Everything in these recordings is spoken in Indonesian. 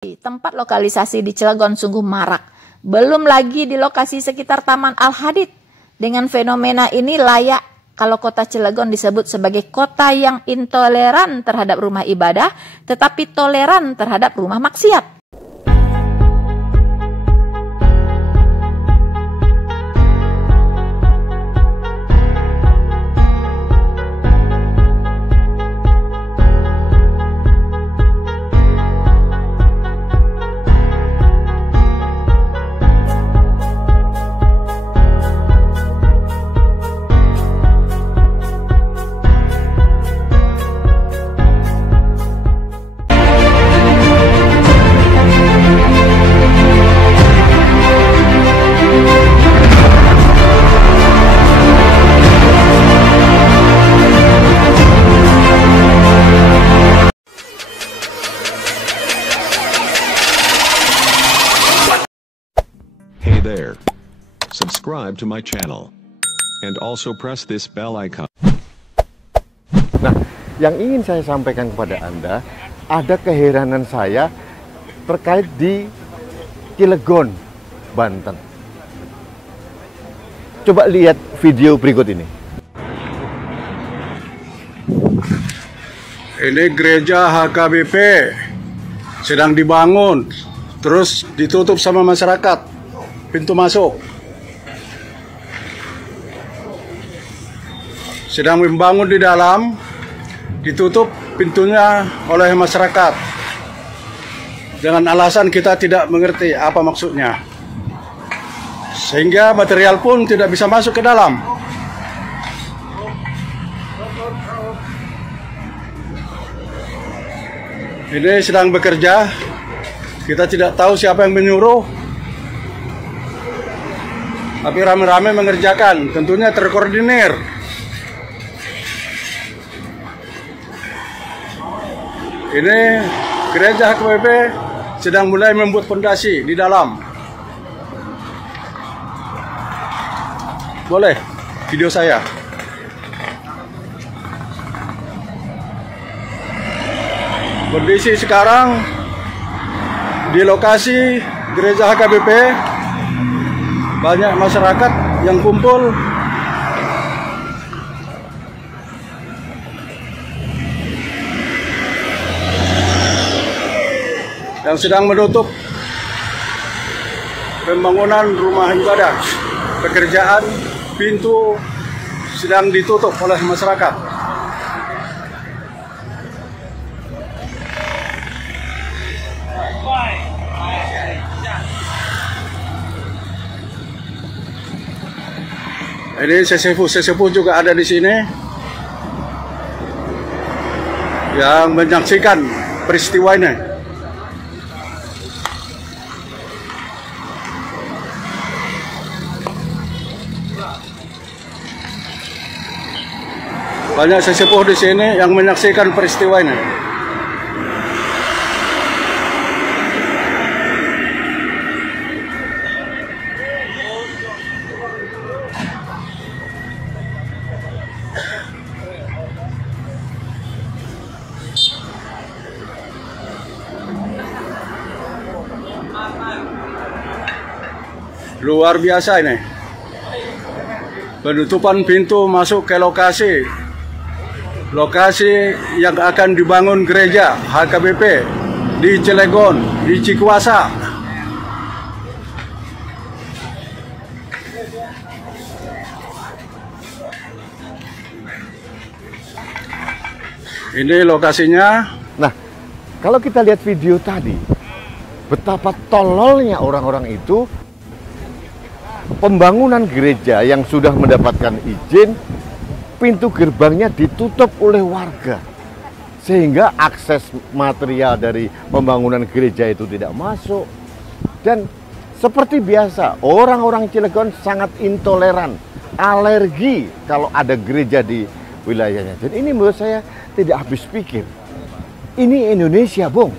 Tempat lokalisasi di Cilegon sungguh marak. Belum lagi di lokasi sekitar Taman Al-Hadid. Dengan fenomena ini layak kalau kota Cilegon disebut sebagai kota yang intoleran terhadap rumah ibadah, tetapi toleran terhadap rumah maksiat. Hey there. Subscribe to my channel. And also press this bell icon. Nah, yang ingin saya sampaikan kepada Anda, ada keheranan saya terkait di Cilegon, Banten. Coba lihat video berikut ini. Ini gereja HKBP sedang dibangun, terus ditutup sama masyarakat pintu masuk. Sedang membangun di dalam, ditutup pintunya oleh masyarakat dengan alasan kita tidak mengerti apa maksudnya, sehingga material pun tidak bisa masuk ke dalam. Ini sedang bekerja, kita tidak tahu siapa yang menyuruh, tapi rame-rame mengerjakan, tentunya terkoordinir. Ini gereja HKBP sedang mulai membuat fondasi di dalam. Boleh video saya. Kondisi sekarang di lokasi gereja HKBP, banyak masyarakat yang kumpul. Yang sedang menutup pembangunan rumah ibadah. Pekerjaan pintu sedang ditutup oleh masyarakat. Ini sesepuh juga ada di sini yang menyaksikan peristiwa ini. Banyak sesepuh di sini yang menyaksikan peristiwa ini. Luar biasa ini. Penutupan pintu masuk ke lokasi yang akan dibangun gereja HKBP di Cilegon, di Cikuasa. Ini lokasinya. Nah, kalau kita lihat video tadi, betapa tololnya orang-orang itu. Pembangunan gereja yang sudah mendapatkan izin, pintu gerbangnya ditutup oleh warga, sehingga akses material dari pembangunan gereja itu tidak masuk. Dan seperti biasa, orang-orang Cilegon sangat intoleran, alergi kalau ada gereja di wilayahnya. Dan ini menurut saya tidak habis pikir. Ini Indonesia, Bung.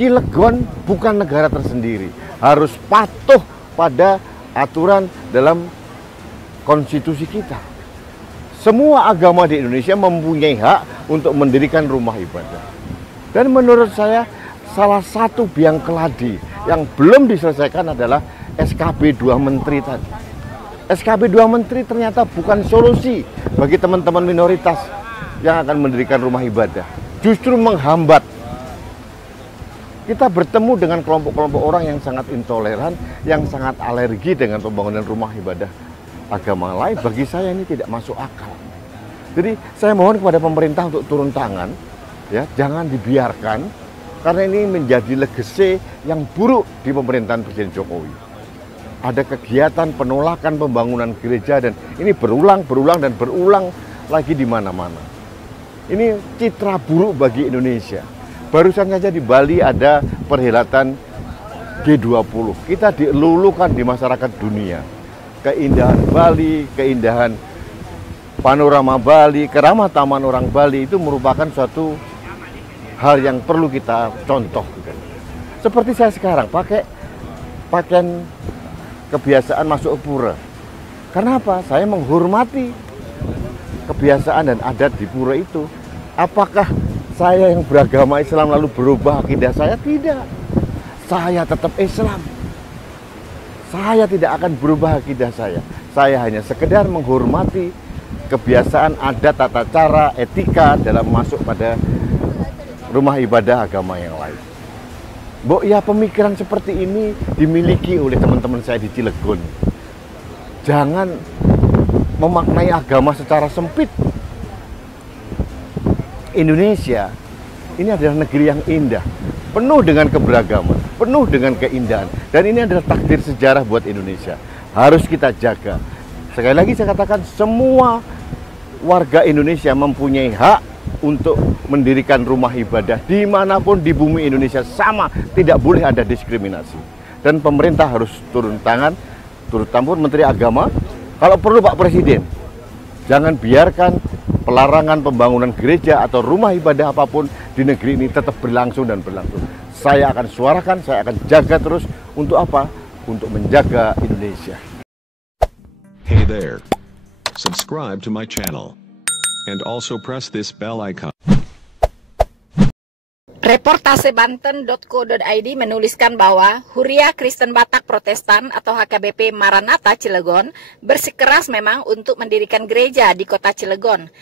Cilegon bukan negara tersendiri, harus patuh pada aturan dalam konstitusi kita. Semua agama di Indonesia mempunyai hak untuk mendirikan rumah ibadah. Dan menurut saya salah satu biang keladi yang belum diselesaikan adalah SKB 2 Menteri tadi. SKB 2 Menteri ternyata bukan solusi bagi teman-teman minoritas yang akan mendirikan rumah ibadah. Justru menghambat. Kita bertemu dengan kelompok-kelompok orang yang sangat intoleran, yang sangat alergi dengan pembangunan rumah ibadah agama lain. Bagi saya ini tidak masuk akal. Jadi saya mohon kepada pemerintah untuk turun tangan, ya, jangan dibiarkan, karena ini menjadi legacy yang buruk di pemerintahan Presiden Jokowi. Ada kegiatan penolakan pembangunan gereja dan ini berulang dan berulang lagi di mana-mana. Ini citra buruk bagi Indonesia. Barusan saja di Bali ada perhelatan G20. Kita dilulukan di masyarakat dunia. Keindahan Bali, keindahan panorama Bali, keramat taman orang Bali itu merupakan suatu hal yang perlu kita contoh. Seperti saya sekarang pakai pakaian kebiasaan masuk pura. Karena apa? Saya menghormati kebiasaan dan adat di pura itu. Apakah saya yang beragama Islam lalu berubah akidah saya? Tidak. Saya tetap Islam. Saya tidak akan berubah akidah saya. Saya hanya sekedar menghormati kebiasaan, adat, tata cara, etika dalam masuk pada rumah ibadah agama yang lain. Mbok ya, pemikiran seperti ini dimiliki oleh teman-teman saya di Cilegon. Jangan memaknai agama secara sempit. Indonesia ini adalah negeri yang indah, penuh dengan keberagaman, penuh dengan keindahan, dan ini adalah takdir sejarah buat Indonesia. Harus kita jaga. Sekali lagi saya katakan, semua warga Indonesia mempunyai hak untuk mendirikan rumah ibadah dimanapun di bumi Indonesia, sama, tidak boleh ada diskriminasi. Dan pemerintah harus turun tangan, turut campur, Menteri Agama, kalau perlu Pak Presiden, jangan biarkan pelarangan pembangunan gereja atau rumah ibadah apapun di negeri ini tetap berlangsung dan berlangsung. Saya akan suarakan, saya akan jaga terus. Untuk apa? Untuk menjaga Indonesia. Hey there. Subscribe to my channel. And also press this bell icon. Reportasebanten.co.id menuliskan bahwa Huria Kristen Batak Protestan atau HKBP Maranatha Cilegon bersikeras memang untuk mendirikan gereja di kota Cilegon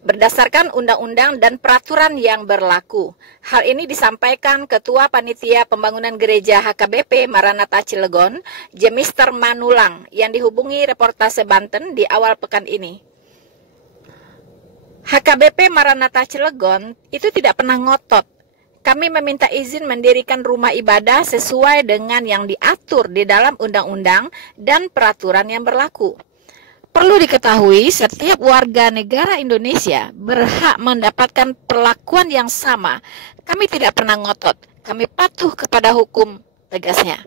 berdasarkan undang-undang dan peraturan yang berlaku. Hal ini disampaikan Ketua Panitia Pembangunan Gereja HKBP Maranatha Cilegon, Jemister Manulang, yang dihubungi Reportase Banten di awal pekan ini. HKBP Maranatha Cilegon itu tidak pernah ngotot. Kami meminta izin mendirikan rumah ibadah sesuai dengan yang diatur di dalam undang-undang dan peraturan yang berlaku. Perlu diketahui, setiap warga negara Indonesia berhak mendapatkan perlakuan yang sama. Kami tidak pernah ngotot, kami patuh kepada hukum, tegasnya.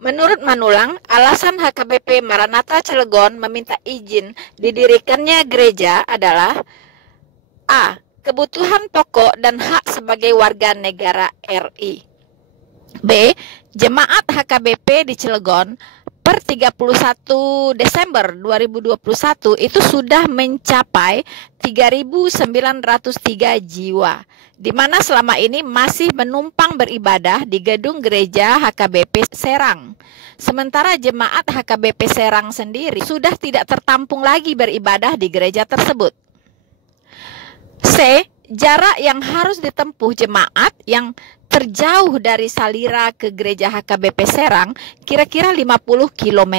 Menurut Manulang, alasan HKBP Maranatha Cilegon meminta izin didirikannya gereja adalah A. Kebutuhan pokok dan hak sebagai warga negara RI. B. Jemaat HKBP di Cilegon per 31 Desember 2021 itu sudah mencapai 3.903 jiwa, di mana selama ini masih menumpang beribadah di gedung gereja HKBP Serang. Sementara jemaat HKBP Serang sendiri sudah tidak tertampung lagi beribadah di gereja tersebut. C. Jarak yang harus ditempuh jemaat yang terjauh dari Salira ke gereja HKBP Serang kira-kira 50 km.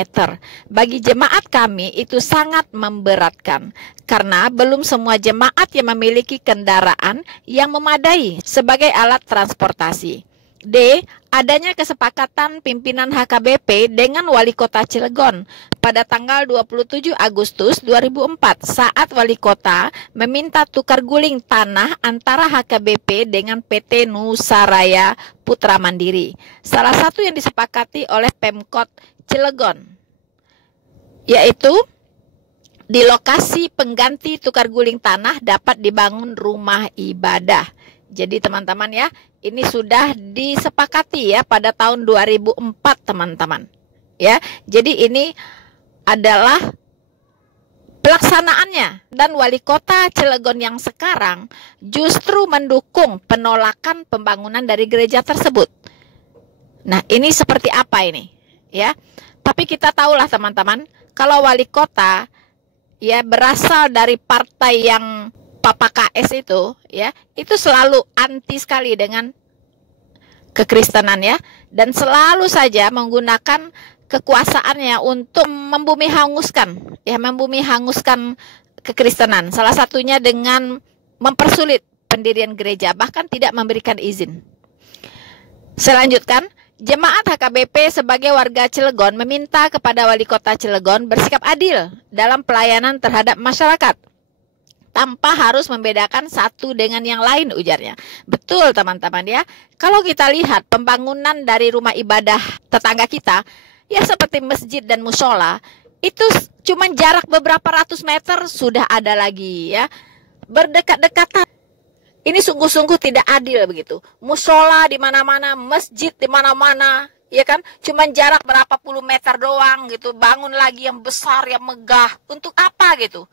Bagi jemaat kami itu sangat memberatkan karena belum semua jemaat yang memiliki kendaraan yang memadai sebagai alat transportasi. D. Adanya kesepakatan pimpinan HKBP dengan Wali Kota Cilegon pada tanggal 27 Agustus 2004 saat Wali Kota meminta tukar guling tanah antara HKBP dengan PT Nusaraya Putra Mandiri. Salah satu yang disepakati oleh Pemkot Cilegon, yaitu di lokasi pengganti tukar guling tanah dapat dibangun rumah ibadah. Jadi teman-teman ya, ini sudah disepakati ya pada tahun 2004 teman-teman. Ya, jadi ini adalah Pelaksanaannya dan wali kota Cilegon yang sekarang justru mendukung penolakan pembangunan dari gereja tersebut. Nah, ini seperti apa ini? Ya. Tapi kita tahulah teman-teman, kalau wali kota ya berasal dari partai yang Papa KS itu, ya, itu selalu anti sekali dengan kekristenan ya, dan selalu saja menggunakan kekuasaannya untuk membumi hanguskan kekristenan. Salah satunya dengan mempersulit pendirian gereja, bahkan tidak memberikan izin. Selanjutnya, jemaat HKBP sebagai warga Cilegon meminta kepada wali kota Cilegon bersikap adil dalam pelayanan terhadap masyarakat tanpa harus membedakan satu dengan yang lain, ujarnya. Betul teman-teman ya. Kalau kita lihat pembangunan dari rumah ibadah tetangga kita, ya seperti masjid dan musola, itu cuma jarak beberapa ratus meter sudah ada lagi ya. Berdekat-dekatan. Ini sungguh-sungguh tidak adil begitu. Musola di mana-mana, masjid di mana-mana, ya kan? Cuman jarak berapa puluh meter doang gitu. Bangun lagi yang besar, yang megah. Untuk apa gitu?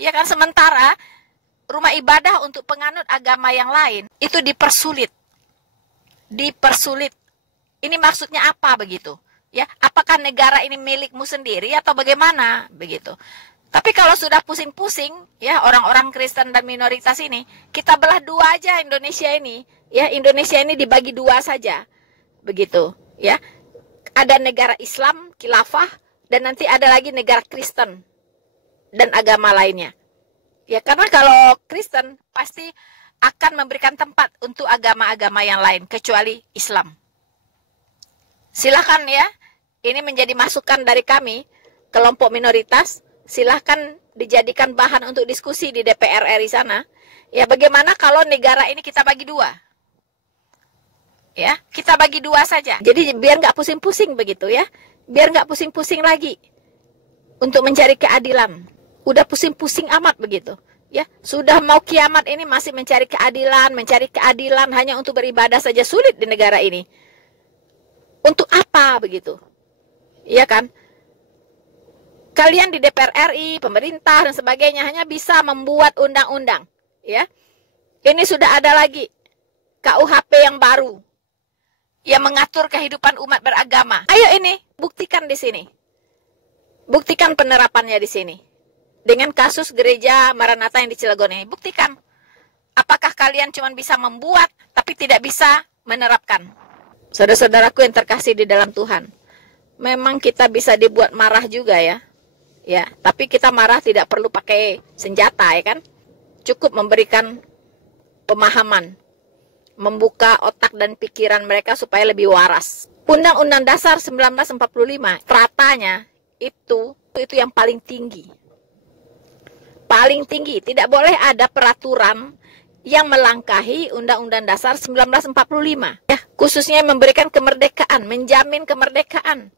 Ya kan, sementara rumah ibadah untuk penganut agama yang lain itu dipersulit. Dipersulit. Ini maksudnya apa begitu? Ya, apakah negara ini milikmu sendiri atau bagaimana begitu? Tapi kalau sudah pusing-pusing, ya orang-orang Kristen dan minoritas ini, kita belah dua aja Indonesia ini. Ya, Indonesia ini dibagi dua saja. Begitu, ya. Ada negara Islam, khilafah, dan nanti ada lagi negara Kristen dan agama lainnya. Ya, karena kalau Kristen pasti akan memberikan tempat untuk agama-agama yang lain, kecuali Islam. Silakan ya, ini menjadi masukan dari kami, kelompok minoritas. Silahkan dijadikan bahan untuk diskusi di DPR RI sana. Ya, bagaimana kalau negara ini kita bagi dua? Ya, kita bagi dua saja. Jadi biar nggak pusing-pusing begitu ya. Biar nggak pusing-pusing lagi untuk mencari keadilan. Udah pusing-pusing amat begitu. Ya, sudah mau kiamat ini masih mencari keadilan hanya untuk beribadah saja sulit di negara ini. Untuk apa begitu? Iya kan? Kalian di DPR RI, pemerintah dan sebagainya hanya bisa membuat undang-undang, ya. Ini sudah ada lagi KUHP yang baru yang mengatur kehidupan umat beragama. Ayo ini buktikan di sini. Buktikan penerapannya di sini. Dengan kasus gereja Maranatha yang di Cilegon ini, buktikan. Apakah kalian cuma bisa membuat tapi tidak bisa menerapkan? Saudara-saudaraku yang terkasih di dalam Tuhan, memang kita bisa dibuat marah juga ya. Ya, tapi kita marah tidak perlu pakai senjata ya kan? Cukup memberikan pemahaman, membuka otak dan pikiran mereka supaya lebih waras. Undang-Undang Dasar 1945, stratanya itu yang paling tinggi. Paling tinggi, tidak boleh ada peraturan yang melangkahi Undang-Undang Dasar 1945. Ya, khususnya memberikan kemerdekaan, menjamin kemerdekaan.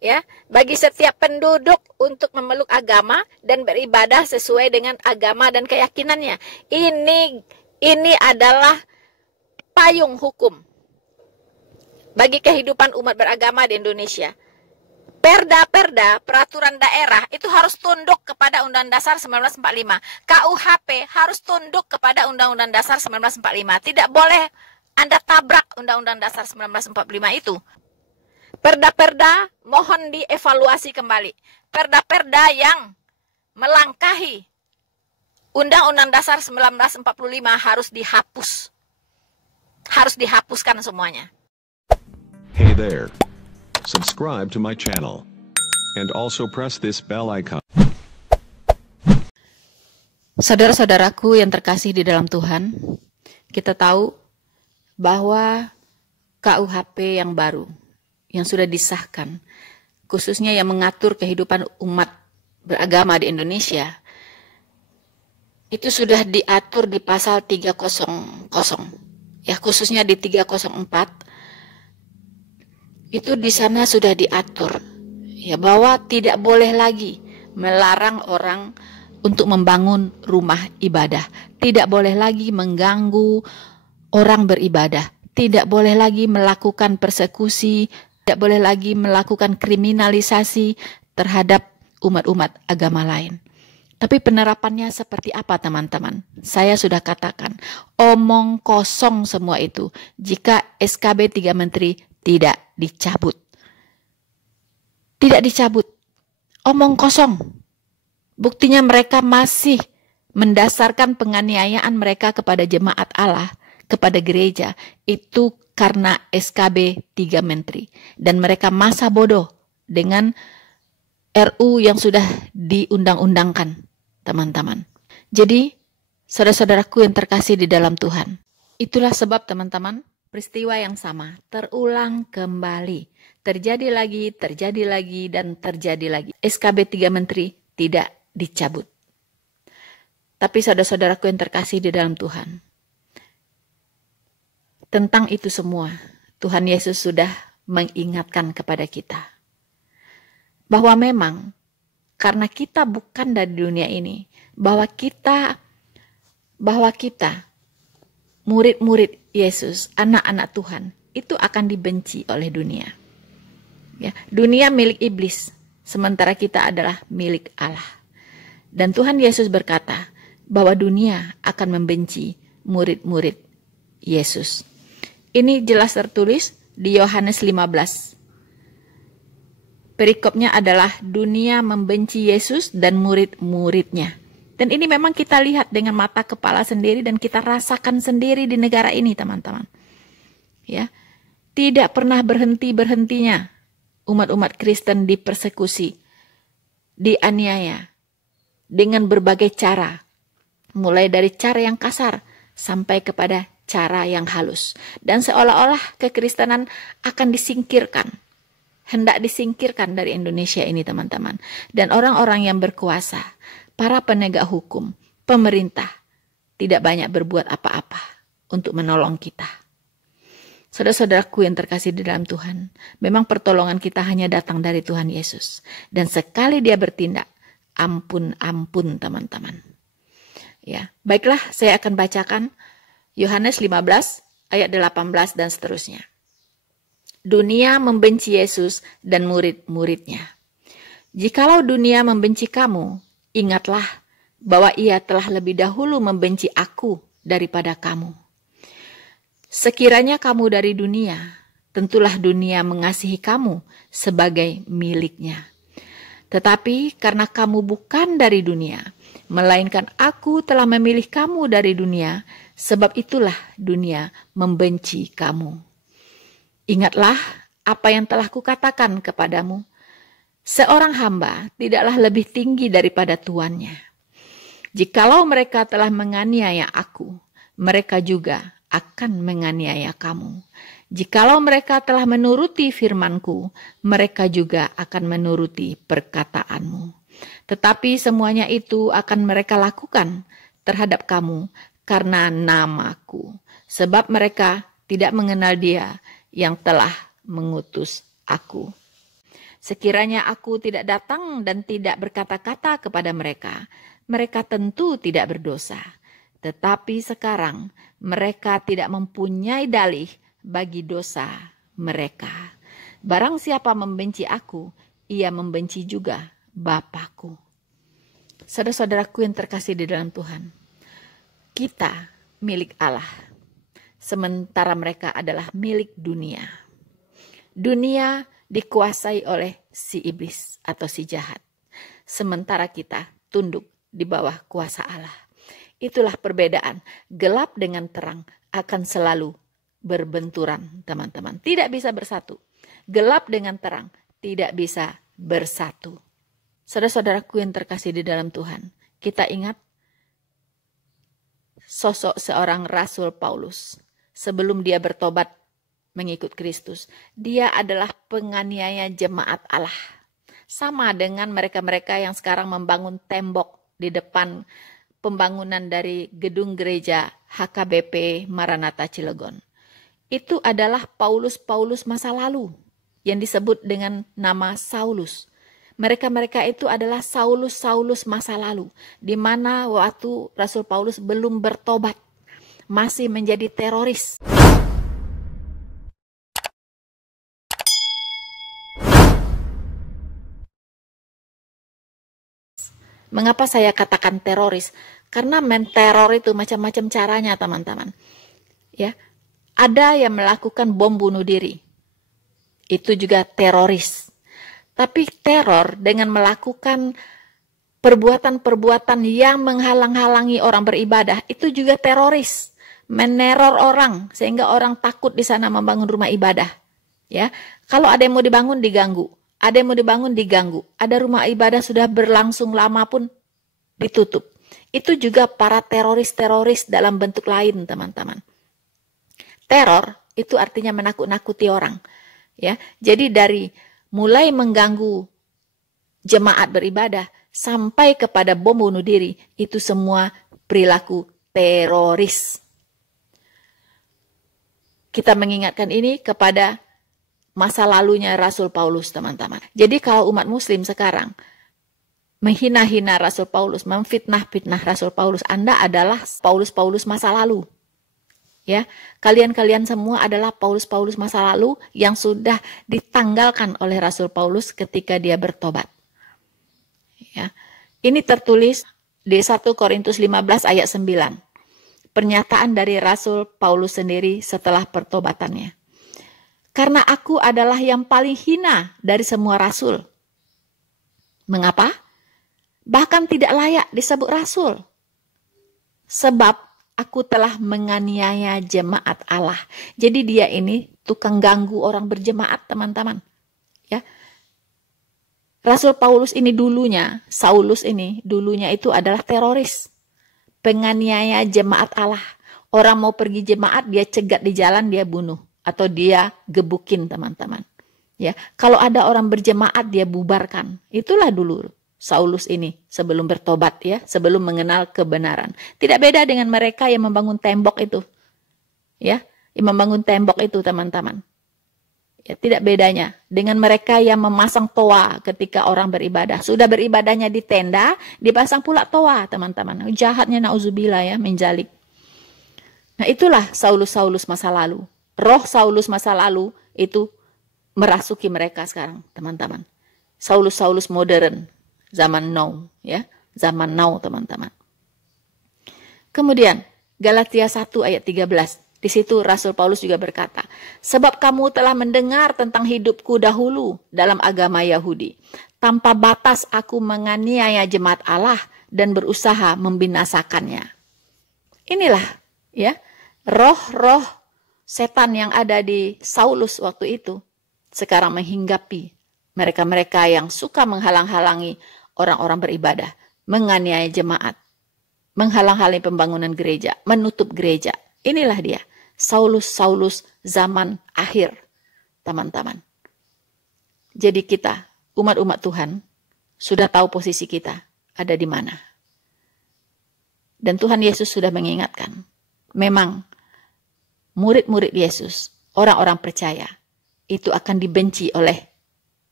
Ya, bagi setiap penduduk untuk memeluk agama dan beribadah sesuai dengan agama dan keyakinannya. Ini adalah payung hukum bagi kehidupan umat beragama di Indonesia. Perda-perda, peraturan daerah itu harus tunduk kepada Undang-Undang Dasar 1945. KUHP harus tunduk kepada Undang-Undang Dasar 1945. Tidak boleh Anda tabrak Undang-Undang Dasar 1945 itu. Perda-perda mohon dievaluasi kembali. Perda-perda yang melangkahi Undang-Undang Dasar 1945 harus dihapus. Harus dihapuskan semuanya. Hey there. Subscribe to my channel. And also press this bell icon. Saudara-saudaraku yang terkasih di dalam Tuhan, kita tahu bahwa KUHP yang baru yang sudah disahkan, khususnya yang mengatur kehidupan umat beragama di Indonesia, itu sudah diatur di pasal 300, ya khususnya di 304, itu di sana sudah diatur, ya bahwa tidak boleh lagi melarang orang untuk membangun rumah ibadah, tidak boleh lagi mengganggu orang beribadah, tidak boleh lagi melakukan persekusi, tidak boleh lagi melakukan kriminalisasi terhadap umat-umat agama lain. Tapi penerapannya seperti apa teman-teman? Saya sudah katakan, omong kosong semua itu jika SKB 3 Menteri tidak dicabut. Tidak dicabut. Omong kosong. Buktinya mereka masih mendasarkan penganiayaan mereka kepada jemaat Allah, kepada gereja, itu karena SKB 3 Menteri. Dan mereka masa bodoh dengan RU yang sudah diundang-undangkan, teman-teman. Jadi, saudara-saudaraku yang terkasih di dalam Tuhan, itulah sebab teman-teman, peristiwa yang sama terulang kembali. Terjadi lagi, dan terjadi lagi. SKB 3 Menteri tidak dicabut. Tapi saudara-saudaraku yang terkasih di dalam Tuhan, tentang itu semua, Tuhan Yesus sudah mengingatkan kepada kita. Bahwa memang, karena kita bukan dari dunia ini, bahwa kita murid-murid Yesus, anak-anak Tuhan, itu akan dibenci oleh dunia. Ya, dunia milik iblis, sementara kita adalah milik Allah. Dan Tuhan Yesus berkata bahwa dunia akan membenci murid-murid Yesus. Ini jelas tertulis di Yohanes 15. Perikopnya adalah dunia membenci Yesus dan murid-muridnya. Dan ini memang kita lihat dengan mata kepala sendiri dan kita rasakan sendiri di negara ini, teman-teman. Ya, tidak pernah berhenti-berhentinya umat-umat Kristen dipersekusi, dianiaya dengan berbagai cara, mulai dari cara yang kasar sampai kepada cara yang halus. Dan seolah-olah kekristenan akan disingkirkan, hendak disingkirkan dari Indonesia ini, teman-teman. Dan orang-orang yang berkuasa, para penegak hukum, pemerintah, tidak banyak berbuat apa-apa untuk menolong kita. Saudara-saudaraku yang terkasih di dalam Tuhan, memang pertolongan kita hanya datang dari Tuhan Yesus. Dan sekali Dia bertindak, ampun-ampun, teman-teman. Ya, baiklah, saya akan bacakan Yohanes 15 ayat 18 dan seterusnya. Dunia membenci Yesus dan murid-muridnya. Jikalau dunia membenci kamu, ingatlah bahwa ia telah lebih dahulu membenci aku daripada kamu. Sekiranya kamu dari dunia, tentulah dunia mengasihi kamu sebagai miliknya. Tetapi karena kamu bukan dari dunia, melainkan aku telah memilih kamu dari dunia, sebab itulah dunia membenci kamu. Ingatlah apa yang telah kukatakan kepadamu. Seorang hamba tidaklah lebih tinggi daripada tuannya. Jikalau mereka telah menganiaya aku, mereka juga akan menganiaya kamu. Jikalau mereka telah menuruti firman-Ku, mereka juga akan menuruti perkataanmu. Tetapi semuanya itu akan mereka lakukan terhadap kamu karena nama-Ku, sebab mereka tidak mengenal Dia yang telah mengutus aku. Sekiranya aku tidak datang dan tidak berkata-kata kepada mereka, mereka tentu tidak berdosa. Tetapi sekarang mereka tidak mempunyai dalih bagi dosa mereka. Barang siapa membenci aku, ia membenci juga Bapakku. Saudara-saudaraku yang terkasih di dalam Tuhan, kita milik Allah, sementara mereka adalah milik dunia. Dunia dikuasai oleh si iblis atau si jahat, sementara kita tunduk di bawah kuasa Allah. Itulah perbedaan. Gelap dengan terang akan selalu berbenturan, teman-teman. Tidak bisa bersatu. Gelap dengan terang tidak bisa bersatu. Saudara-saudaraku yang terkasih di dalam Tuhan, kita ingat sosok seorang Rasul Paulus. Sebelum dia bertobat mengikut Kristus, dia adalah penganiaya jemaat Allah. Sama dengan mereka-mereka yang sekarang membangun tembok di depan pembangunan dari gedung gereja HKBP Maranatha Cilegon. Itu adalah Paulus-Paulus masa lalu yang disebut dengan nama Saulus. Mereka-mereka itu adalah Saulus-Saulus masa lalu, di mana waktu Rasul Paulus belum bertobat, masih menjadi teroris. Mengapa saya katakan teroris? Karena menteror itu macam-macam caranya, teman-teman. Ya, ada yang melakukan bom bunuh diri. Itu juga teroris. Tapi teror dengan melakukan perbuatan-perbuatan yang menghalang-halangi orang beribadah, itu juga teroris. Meneror orang sehingga orang takut di sana membangun rumah ibadah. Ya, kalau ada yang mau dibangun diganggu, ada yang mau dibangun diganggu, ada rumah ibadah sudah berlangsung lama pun ditutup. Itu juga para teroris-teroris dalam bentuk lain, teman-teman. Teror itu artinya menakut-nakuti orang. Ya, jadi dari mulai mengganggu jemaat beribadah sampai kepada bom bunuh diri, itu semua perilaku teroris. Kita mengingatkan ini kepada masa lalunya Rasul Paulus, teman-teman. Jadi kalau umat muslim sekarang menghina-hina Rasul Paulus, memfitnah-fitnah Rasul Paulus, Anda adalah Paulus-Paulus masa lalu. Ya, kalian-kalian semua adalah Paulus-Paulus masa lalu yang sudah ditanggalkan oleh Rasul Paulus ketika dia bertobat. Ya. Ini tertulis di 1 Korintus 15 ayat 9. Pernyataan dari Rasul Paulus sendiri setelah pertobatannya. Karena aku adalah yang paling hina dari semua rasul. Mengapa? Bahkan tidak layak disebut rasul. Sebab aku telah menganiaya jemaat Allah. Jadi dia ini tukang ganggu orang berjemaat, teman-teman. Ya. Rasul Paulus ini dulunya, Saulus ini dulunya itu adalah teroris. Penganiaya jemaat Allah. Orang mau pergi jemaat, dia cegat di jalan, dia bunuh. Atau dia gebukin, teman-teman. Ya, kalau ada orang berjemaat, dia bubarkan. Itulah dulu Saulus ini sebelum bertobat, ya, sebelum mengenal kebenaran. Tidak beda dengan mereka yang membangun tembok itu. Ya, yang membangun tembok itu, teman-teman. Ya, tidak bedanya dengan mereka yang memasang toa ketika orang beribadah. Sudah beribadahnya di tenda, dipasang pula toa, teman-teman. Jahatnya na'udzubillah, ya, menjalik. Nah, itulah Saulus-Saulus masa lalu. Roh Saulus masa lalu itu merasuki mereka sekarang, teman-teman. Saulus-Saulus modern, zaman now, ya, zaman now, teman-teman. Kemudian Galatia 1 ayat 13. Di situ Rasul Paulus juga berkata, sebab kamu telah mendengar tentang hidupku dahulu dalam agama Yahudi. Tanpa batas aku menganiaya jemaat Allah dan berusaha membinasakannya. Inilah, ya, roh-roh setan yang ada di Saulus waktu itu sekarang menghinggapi mereka-mereka yang suka menghalang-halangi orang-orang beribadah, menganiaya jemaat, menghalang-halangi pembangunan gereja, menutup gereja. Inilah dia, Saulus-Saulus zaman akhir, teman-teman. Jadi kita, umat-umat Tuhan, sudah tahu posisi kita ada di mana. Dan Tuhan Yesus sudah mengingatkan, memang murid-murid Yesus, orang-orang percaya, itu akan dibenci oleh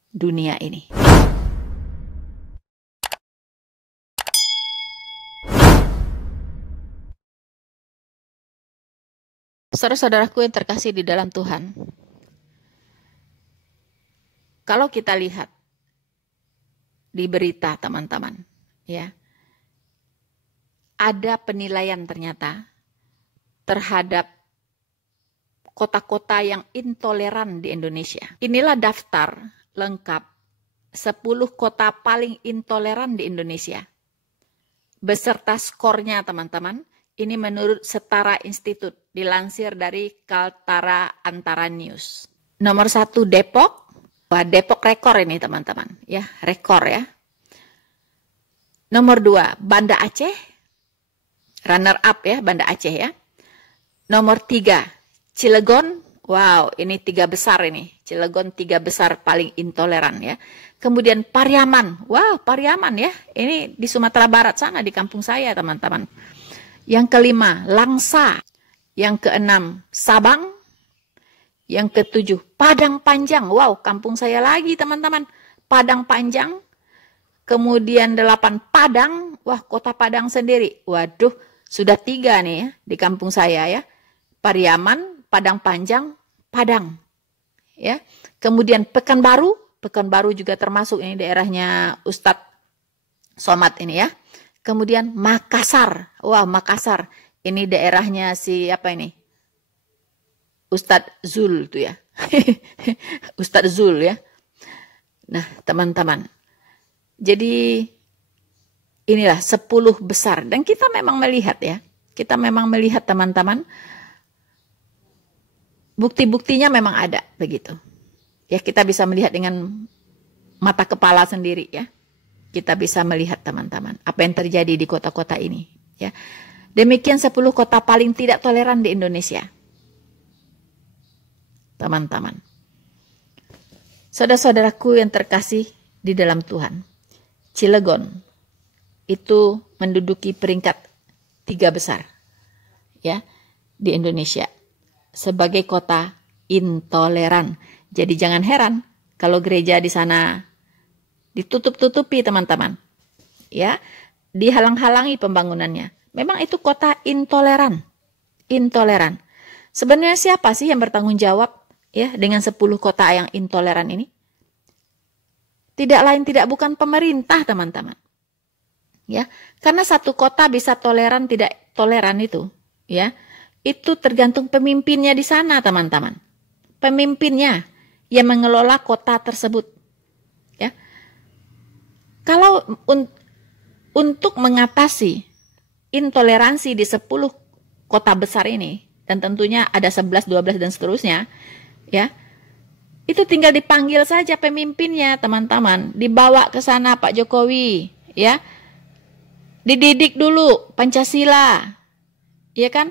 dunia ini. Saudara-saudaraku yang terkasih di dalam Tuhan, kalau kita lihat di berita, teman-teman, ya, ada penilaian ternyata terhadap kota-kota yang intoleran di Indonesia. Inilah daftar lengkap 10 kota paling intoleran di Indonesia. Beserta skornya, teman-teman. Ini menurut Setara Institut, dilansir dari Kaltara Antara News. Nomor 1 Depok. Wah, Depok rekor ini, teman-teman. Ya, rekor ya. Nomor 2 Banda Aceh. Runner up ya, Banda Aceh ya. Nomor 3 Cilegon. Wow, ini 3 besar ini. Cilegon 3 besar paling intoleran ya. Kemudian Pariaman. Wow, Pariaman ya. Ini di Sumatera Barat sana, di kampung saya, teman-teman. Yang kelima, Langsa. Yang keenam, Sabang. Yang ketujuh, Padang Panjang. Wow, kampung saya lagi, teman-teman. Padang Panjang. Kemudian 8, Padang. Wah, kota Padang sendiri. Waduh, sudah 3 nih ya, di kampung saya ya. Pariaman, Padang Panjang, Padang. Ya. Kemudian Pekanbaru. Pekanbaru juga termasuk ini daerahnya Ustadz Somad ini ya. Kemudian Makassar. Wah, Makassar. Ini daerahnya si apa ini? Ustadz Zul tuh ya. Ustadz Zul ya. Nah, teman-teman. Jadi inilah 10 besar. Dan kita memang melihat ya. Kita memang melihat teman-teman. Bukti-buktinya memang ada begitu. Ya, kita bisa melihat dengan mata kepala sendiri ya. Kita bisa melihat teman-teman apa yang terjadi di kota-kota ini ya. Demikian 10 kota paling tidak toleran di Indonesia. Teman-teman. Saudara-saudaraku yang terkasih di dalam Tuhan. Cilegon itu menduduki peringkat 3 besar ya di Indonesia sebagai kota intoleran. Jadi jangan heran kalau gereja di sana ditutup-tutupi teman-teman. Ya, dihalang-halangi pembangunannya. Memang itu kota intoleran. Intoleran. Sebenarnya siapa sih yang bertanggung jawab ya dengan 10 kota yang intoleran ini? Tidak lain tidak bukan pemerintah, teman-teman. Ya, karena satu kota bisa toleran tidak toleran itu, ya. Itu tergantung pemimpinnya di sana, teman-teman. Pemimpinnya yang mengelola kota tersebut. Ya. Kalau untuk mengatasi intoleransi di 10 kota besar ini, dan tentunya ada 11, 12 dan seterusnya, ya. Itu tinggal dipanggil saja pemimpinnya, teman-teman, dibawa ke sana Pak Jokowi, ya. Dididik dulu Pancasila. Ya kan?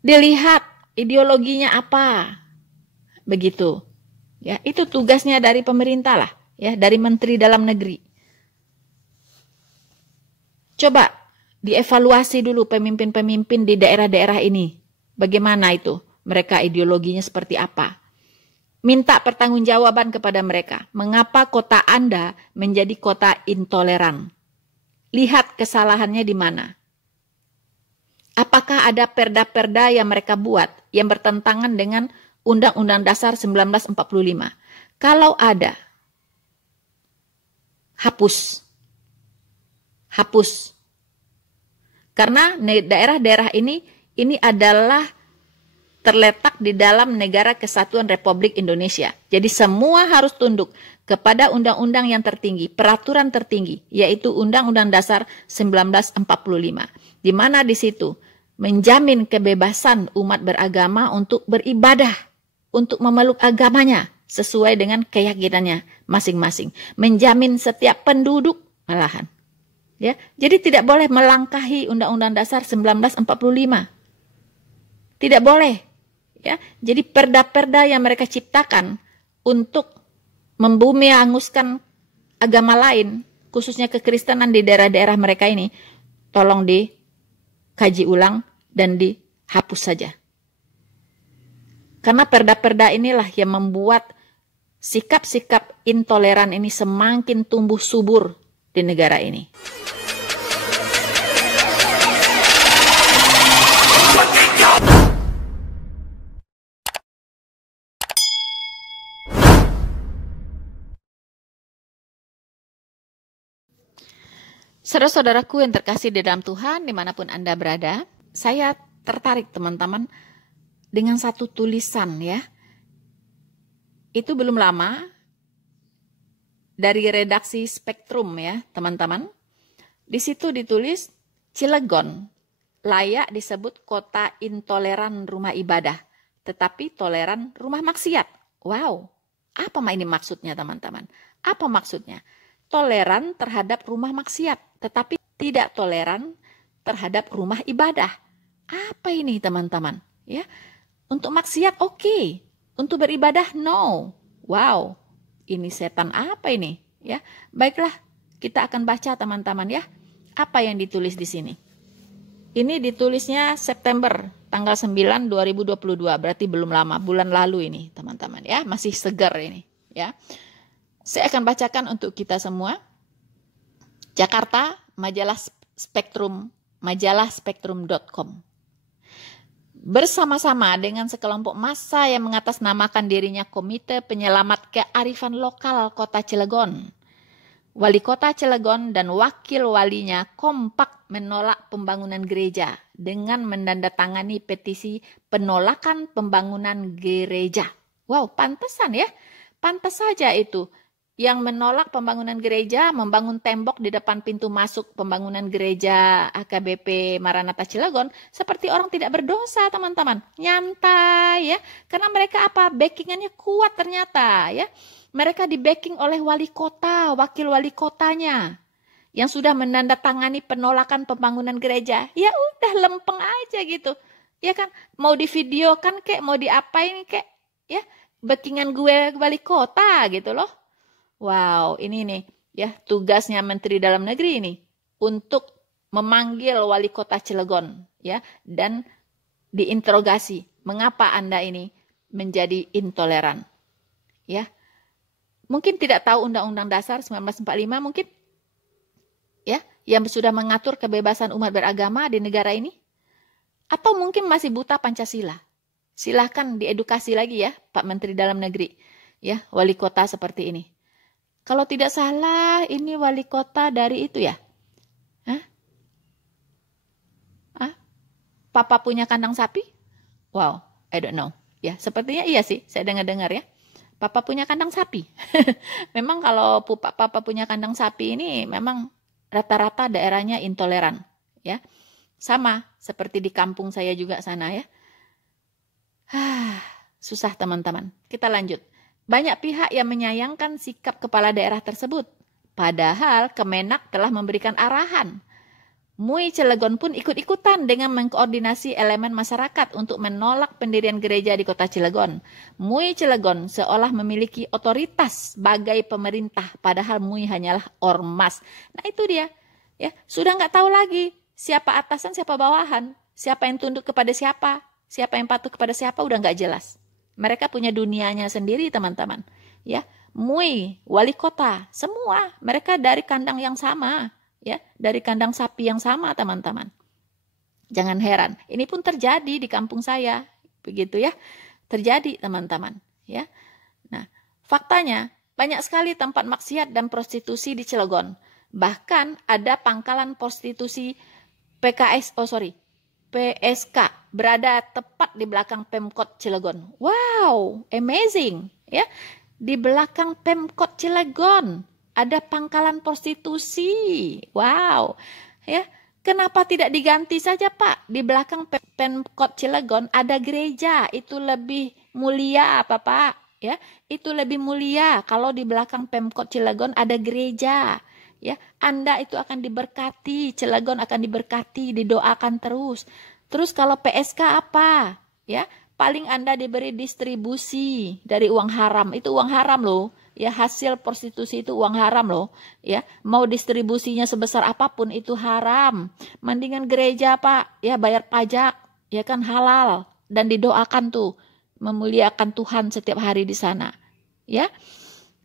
Dilihat ideologinya apa. Begitu. Ya, itu tugasnya dari pemerintah lah, ya, dari Menteri Dalam Negeri. Coba dievaluasi dulu pemimpin-pemimpin di daerah-daerah ini. Bagaimana itu? Mereka ideologinya seperti apa? Minta pertanggungjawaban kepada mereka. Mengapa kota Anda menjadi kota intoleran? Lihat kesalahannya di mana. Apakah ada perda-perda yang mereka buat yang bertentangan dengan Undang-Undang Dasar 1945? Kalau ada, hapus. Hapus. Karena daerah-daerah ini adalah terletak di dalam Negara Kesatuan Republik Indonesia. Jadi semua harus tunduk kepada undang-undang yang tertinggi, peraturan tertinggi, yaitu Undang-Undang Dasar 1945. Di mana di situ menjamin kebebasan umat beragama untuk beribadah, untuk memeluk agamanya sesuai dengan keyakinannya masing-masing. Menjamin setiap penduduk malahan. Ya, jadi tidak boleh melangkahi Undang-Undang Dasar 1945. Tidak boleh. Ya, jadi perda-perda yang mereka ciptakan untuk membumi hanguskan agama lain, khususnya kekristenan di daerah-daerah mereka ini, tolong dikaji ulang dan dihapus saja. Karena perda-perda inilah yang membuat sikap-sikap intoleran ini semakin tumbuh subur di negara ini. Saudara-saudaraku yang terkasih di dalam Tuhan, dimanapun Anda berada, saya tertarik teman-teman dengan satu tulisan ya. Itu belum lama dari redaksi Spektrum ya teman-teman. Di situ ditulis Cilegon layak disebut kota intoleran rumah ibadah, tetapi toleran rumah maksiat. Wow, apa ini maksudnya teman-teman? Apa maksudnya? Toleran terhadap rumah maksiat, tetapi tidak toleran terhadap rumah ibadah. Apa ini teman-teman? Ya, untuk maksiat oke, untuk beribadah no. Wow, ini setan apa ini? Ya, baiklah kita akan baca teman-teman ya. Apa yang ditulis di sini? Ini ditulisnya September tanggal 9 2022, berarti belum lama, bulan lalu ini teman-teman ya, masih segar ini ya. Saya akan bacakan untuk kita semua. Jakarta, majalah Spektrum, majalahspektrum.com. Bersama-sama dengan sekelompok massa yang mengatasnamakan dirinya Komite Penyelamat Kearifan Lokal Kota Cilegon, Wali kota Cilegon dan wakil walinya kompak menolak pembangunan gereja dengan menandatangani petisi penolakan pembangunan gereja. Wow, pantesan ya. Pantas saja itu. Yang menolak pembangunan gereja, membangun tembok di depan pintu masuk pembangunan gereja AKBP Maranatha Cilegon seperti orang tidak berdosa, teman-teman. Nyantai ya. Karena mereka apa? Backingannya kuat ternyata ya. Mereka di backing oleh wali kota, wakil wali kotanya yang sudah menandatangani penolakan pembangunan gereja. Ya udah lempeng aja gitu. Ya kan, mau di video kan kek, mau diapain kek, ya backingan gue wali kota gitu loh. Wow, ini nih ya tugasnya Menteri Dalam Negeri ini untuk memanggil wali kota Cilegon ya dan diinterogasi. Mengapa Anda ini menjadi intoleran? Ya. Mungkin tidak tahu Undang-Undang Dasar 1945 mungkin ya yang sudah mengatur kebebasan umat beragama di negara ini, atau mungkin masih buta Pancasila. Silahkan diedukasi lagi ya Pak Menteri Dalam Negeri ya, wali kota seperti ini. Kalau tidak salah ini wali kota dari itu ya. Papa punya kandang sapi? Wow, I don't know. Ya, sepertinya iya sih, saya dengar-dengar ya. Papa punya kandang sapi. Memang kalau papa punya kandang sapi ini memang rata-rata daerahnya intoleran, ya. Sama seperti di kampung saya juga sana ya. Susah teman-teman. Kita lanjut. Banyak pihak yang menyayangkan sikap kepala daerah tersebut. Padahal Kemenak telah memberikan arahan. MUI Cilegon pun ikut-ikutan dengan mengkoordinasi elemen masyarakat untuk menolak pendirian gereja di kota Cilegon. MUI Cilegon seolah memiliki otoritas sebagai pemerintah, padahal MUI hanyalah ormas. Nah itu dia, ya sudah nggak tahu lagi siapa atasan, siapa bawahan, siapa yang tunduk kepada siapa, siapa yang patuh kepada siapa, udah nggak jelas. Mereka punya dunianya sendiri teman-teman. Ya, MUI, wali kota, semua mereka dari kandang yang sama. Ya, dari kandang sapi yang sama teman-teman. Jangan heran, ini pun terjadi di kampung saya, begitu ya. Terjadi teman-teman, ya. Nah, faktanya banyak sekali tempat maksiat dan prostitusi di Cilegon. Bahkan ada pangkalan prostitusi PSK berada tepat di belakang Pemkot Cilegon. Wow, amazing, ya. Di belakang Pemkot Cilegon ada pangkalan prostitusi. Wow. Ya, kenapa tidak diganti saja, Pak? Di belakang Pemkot Cilegon ada gereja. Itu lebih mulia apa, Pak? Ya, itu lebih mulia kalau di belakang Pemkot Cilegon ada gereja. Ya, Anda itu akan diberkati, Cilegon akan diberkati, didoakan terus. Terus kalau PSK apa? Ya, paling Anda diberi distribusi dari uang haram. Itu uang haram loh. Ya, hasil prostitusi itu uang haram loh. Ya, mau distribusinya sebesar apapun itu haram. Mendingan gereja, Pak, ya bayar pajak, ya kan halal dan didoakan tuh memuliakan Tuhan setiap hari di sana. Ya.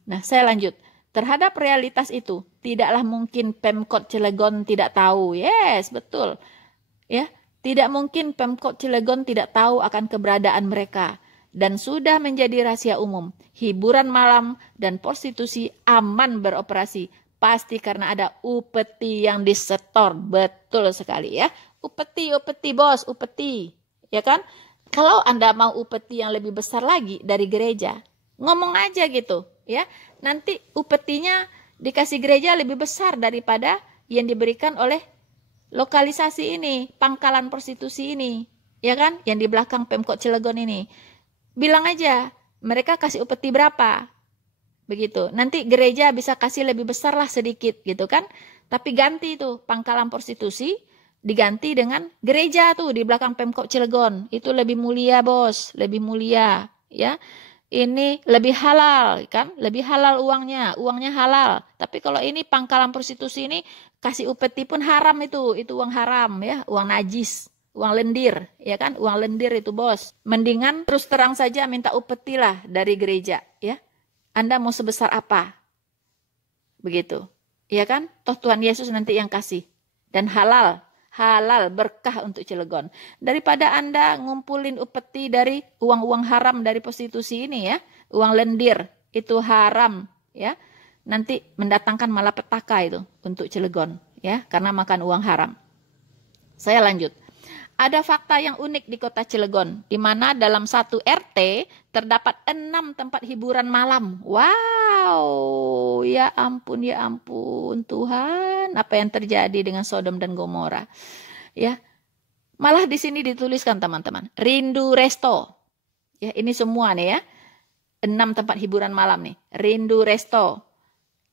Nah, saya lanjut. Terhadap realitas itu, tidaklah mungkin Pemkot Cilegon tidak tahu. Yes, betul. Ya, tidak mungkin Pemkot Cilegon tidak tahu akan keberadaan mereka. Dan sudah menjadi rahasia umum, hiburan malam dan prostitusi aman beroperasi. Pasti karena ada upeti yang disetor. Betul sekali ya. Upeti bos, upeti. Ya kan? Kalau Anda mau upeti yang lebih besar lagi dari gereja, ngomong aja gitu. Ya, nanti upetinya dikasih gereja lebih besar daripada yang diberikan oleh lokalisasi ini, pangkalan prostitusi ini. Ya kan? Yang di belakang Pemkot Cilegon ini. Bilang aja, mereka kasih upeti berapa. Begitu. Nanti gereja bisa kasih lebih besar lah sedikit gitu kan. Tapi ganti tuh pangkalan prostitusi diganti dengan gereja tuh di belakang Pemkot Cilegon. Itu lebih mulia bos, lebih mulia ya. Ini lebih halal kan, lebih halal uangnya halal. Tapi kalau ini pangkalan prostitusi ini kasih upeti pun haram itu uang haram ya, uang najis. Uang lendir, ya kan? Uang lendir itu bos. Mendingan terus terang saja minta upeti lah dari gereja, ya. Anda mau sebesar apa? Begitu, ya kan? Toh Tuhan Yesus nanti yang kasih. Dan halal berkah untuk Cilegon. Daripada Anda ngumpulin upeti dari uang-uang haram dari prostitusi ini ya, uang lendir itu haram, ya. nanti mendatangkan malapetaka itu untuk Cilegon, ya, karena makan uang haram. Saya lanjut. Ada fakta yang unik di kota Cilegon, di mana dalam satu RT terdapat 6 tempat hiburan malam. Wow, ya ampun Tuhan, apa yang terjadi dengan Sodom dan Gomora? Ya, malah di sini dituliskan teman-teman, Rindu Resto. Ya, ini semua nih ya, 6 tempat hiburan malam nih, Rindu Resto,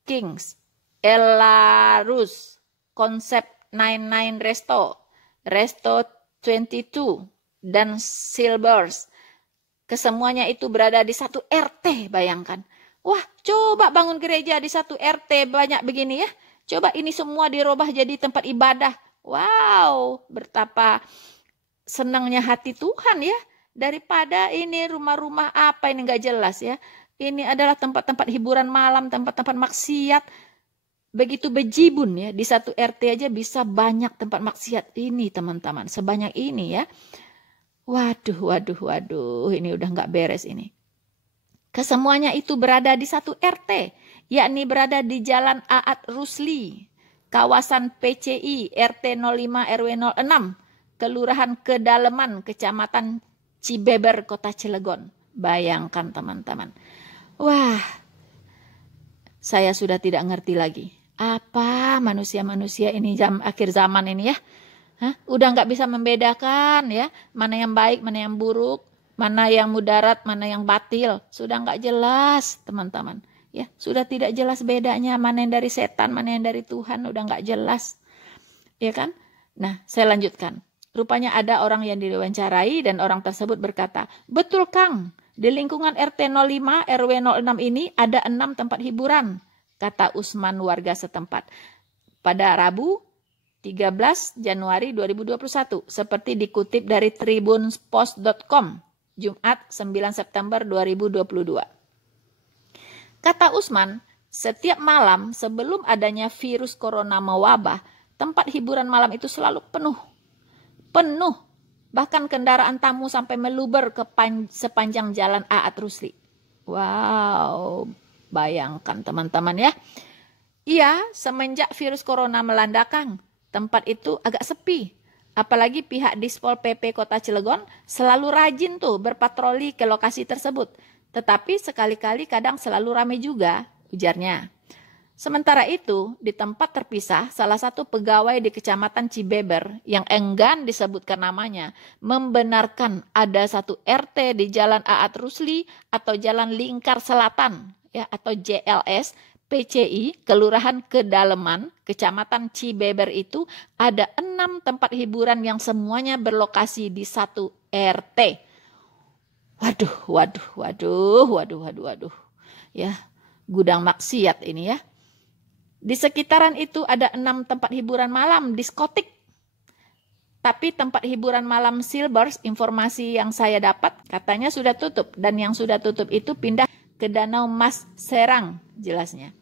Kings, Elarus, Concept 99 Resto, Resto 22 dan Silvers. Kesemuanya itu berada di satu RT, bayangkan. Wah, coba bangun gereja di satu RT banyak begini ya. Coba ini semua dirubah jadi tempat ibadah. Wow, betapa senangnya hati Tuhan ya. Daripada ini rumah-rumah apa ini nggak jelas ya. Ini adalah tempat-tempat hiburan malam, tempat-tempat maksiat. Begitu bejibun ya, di satu RT aja bisa banyak tempat maksiat ini teman-teman, sebanyak ini ya. Waduh, ini udah nggak beres ini. Kesemuanya itu berada di satu RT, yakni berada di Jalan Aat Rusli, kawasan PCI RT 05 RW 06, Kelurahan Kedaleman, Kecamatan Cibeber, Kota Cilegon. Bayangkan teman-teman. Wah, saya sudah tidak ngerti lagi. Apa manusia-manusia ini akhir zaman ini ya? Udah nggak bisa membedakan ya, mana yang baik, mana yang buruk, mana yang mudarat, mana yang batil. Sudah nggak jelas teman-teman. Ya, sudah tidak jelas bedanya mana yang dari setan, mana yang dari Tuhan, udah nggak jelas. Ya kan? Nah, saya lanjutkan. Rupanya ada orang yang diwawancarai dan orang tersebut berkata, "Betul Kang, di lingkungan RT 05 RW 06 ini ada 6 tempat hiburan," kata Usman warga setempat. Pada Rabu 13 Januari 2021, seperti dikutip dari tribunpost.com, Jumat 9 September 2022. Kata Usman, setiap malam sebelum adanya virus corona mewabah, tempat hiburan malam itu selalu penuh. Bahkan kendaraan tamu sampai meluber ke sepanjang jalan Aat Rusli. Wow, bayangkan teman-teman ya. Iya, semenjak virus corona melanda Kang, tempat itu agak sepi. Apalagi pihak Dispol PP Kota Cilegon selalu rajin tuh berpatroli ke lokasi tersebut. Tetapi sekali-kali kadang selalu ramai juga, ujarnya. Sementara itu, di tempat terpisah, salah satu pegawai di Kecamatan Cibeber yang enggan disebutkan namanya membenarkan ada satu RT di Jalan Aat Rusli atau Jalan Lingkar Selatan ya, atau JLS PCI Kelurahan Kedaleman, Kecamatan Cibeber itu ada 6 tempat hiburan yang semuanya berlokasi di satu RT. Waduh. Ya, gudang maksiat ini ya. Di sekitaran itu ada 6 tempat hiburan malam, diskotik. Tapi tempat hiburan malam Silvers, informasi yang saya dapat, katanya sudah tutup. Dan yang sudah tutup itu pindah ke Danau Mas Serang, jelasnya.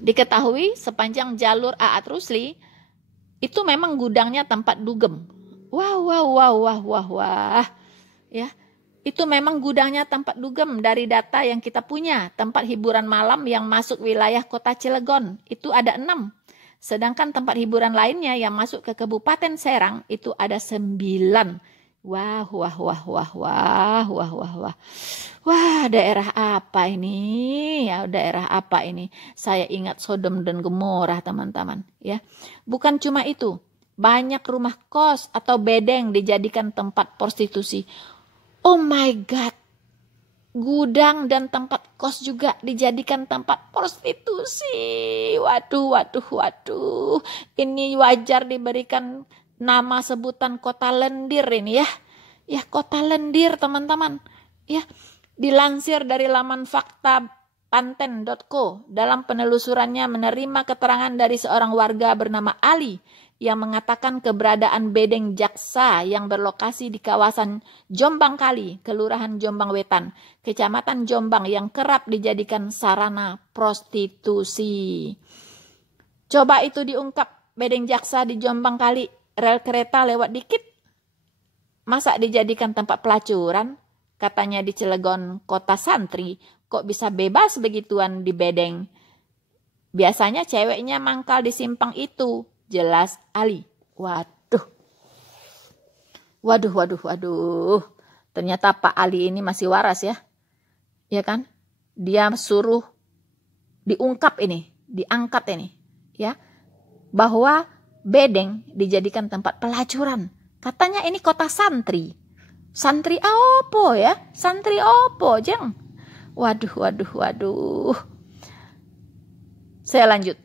Diketahui sepanjang jalur Aat Rusli, itu memang gudangnya tempat dugem. Wah. Ya. Itu memang gudangnya tempat dugem dari data yang kita punya. Tempat hiburan malam yang masuk wilayah kota Cilegon itu ada 6. Sedangkan tempat hiburan lainnya yang masuk ke Kabupaten Serang itu ada 9. Wah, daerah apa ini? Ya, daerah apa ini? Saya ingat Sodom dan Gomora, teman-teman, ya. Bukan cuma itu. Banyak rumah kos atau bedeng dijadikan tempat prostitusi. Oh my God, gudang dan tempat kos juga dijadikan tempat prostitusi. Waduh. Ini wajar diberikan nama sebutan kota lendir ini ya. Ya, kota lendir teman-teman. Ya, dilansir dari laman fakta panten.co, dalam penelusurannya menerima keterangan dari seorang warga bernama Ali yang mengatakan keberadaan bedeng jaksa yang berlokasi di kawasan Jombang Kali, Kelurahan Jombang Wetan, Kecamatan Jombang yang kerap dijadikan sarana prostitusi. Coba itu diungkap, bedeng jaksa di Jombang Kali, rel kereta lewat dikit. Masa dijadikan tempat pelacuran? Katanya di Cilegon, kota santri, kok bisa bebas begituan di bedeng? Biasanya ceweknya mangkal di simpang itu, jelas Ali. Waduh. Ternyata Pak Ali ini masih waras ya. Ya kan? Dia suruh diangkat ini, ya. Bahwa Bedeng dijadikan tempat pelacuran. Katanya ini kota santri. Santri opo ya? Santri opo, Jeng? Waduh. Saya lanjut.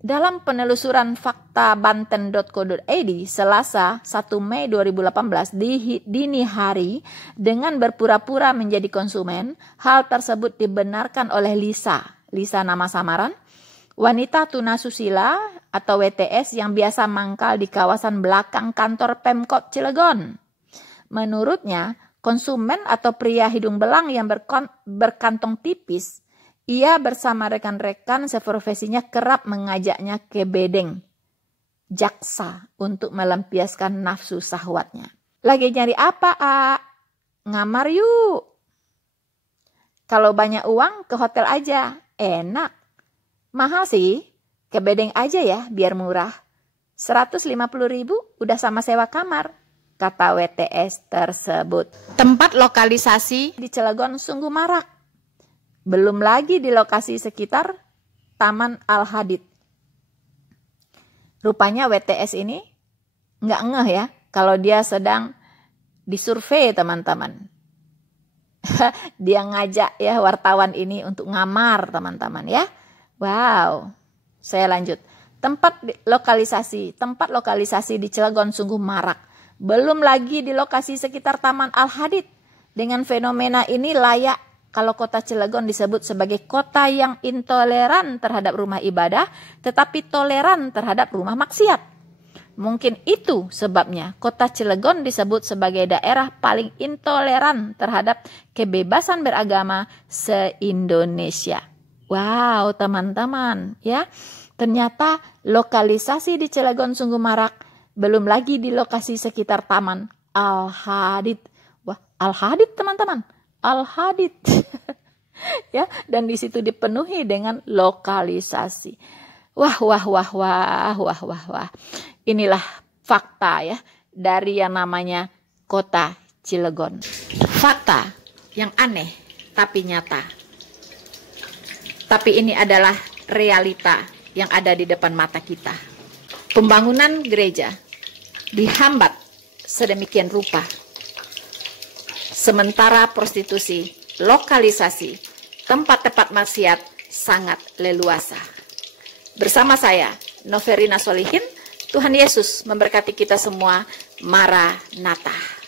Dalam penelusuran fakta banten.co.id Selasa 1 Mei 2018 di dini hari dengan berpura-pura menjadi konsumen, hal tersebut dibenarkan oleh Lisa nama samaran, wanita tunasusila atau WTS yang biasa mangkal di kawasan belakang kantor Pemkot Cilegon. Menurutnya, konsumen atau pria hidung belang yang berkantong tipis, ia bersama rekan-rekan seprofesinya kerap mengajaknya ke Bedeng, jaksa, untuk melampiaskan nafsu syahwatnya. Lagi nyari apa, A? Ngamar yuk. Kalau banyak uang, ke hotel aja. Enak. Mahal sih, ke Bedeng aja ya, biar murah. 150.000 udah sama sewa kamar, kata WTS tersebut. Tempat lokalisasi di Cilegon sungguh marak. Belum lagi di lokasi sekitar Taman Al-Hadid. Rupanya WTS ini nggak ngeh ya kalau dia sedang disurvei, teman-teman. Dia ngajak ya wartawan ini untuk ngamar, teman-teman ya. Wow. Saya lanjut. Tempat lokalisasi di Cilegon sungguh marak. Belum lagi di lokasi sekitar Taman Al-Hadid. Dengan fenomena ini layak kalau kota Cilegon disebut sebagai kota yang intoleran terhadap rumah ibadah, tetapi toleran terhadap rumah maksiat. Mungkin itu sebabnya kota Cilegon disebut sebagai daerah paling intoleran terhadap kebebasan beragama se-Indonesia. Wow, teman-teman, ya. Ternyata lokalisasi di Cilegon sungguh marak, belum lagi di lokasi sekitar Taman Al-Hadid. Wah, Al-Hadid, teman-teman. Al-Hadid. Ya, dan di situ dipenuhi dengan lokalisasi. Wah. Inilah fakta ya dari yang namanya kota Cilegon. Fakta yang aneh tapi nyata. Tapi ini adalah realita yang ada di depan mata kita. Pembangunan gereja dihambat sedemikian rupa. Sementara prostitusi, lokalisasi, tempat-tempat maksiat sangat leluasa. Bersama saya, Noverina Solihin, Tuhan Yesus memberkati kita semua. Maranatha.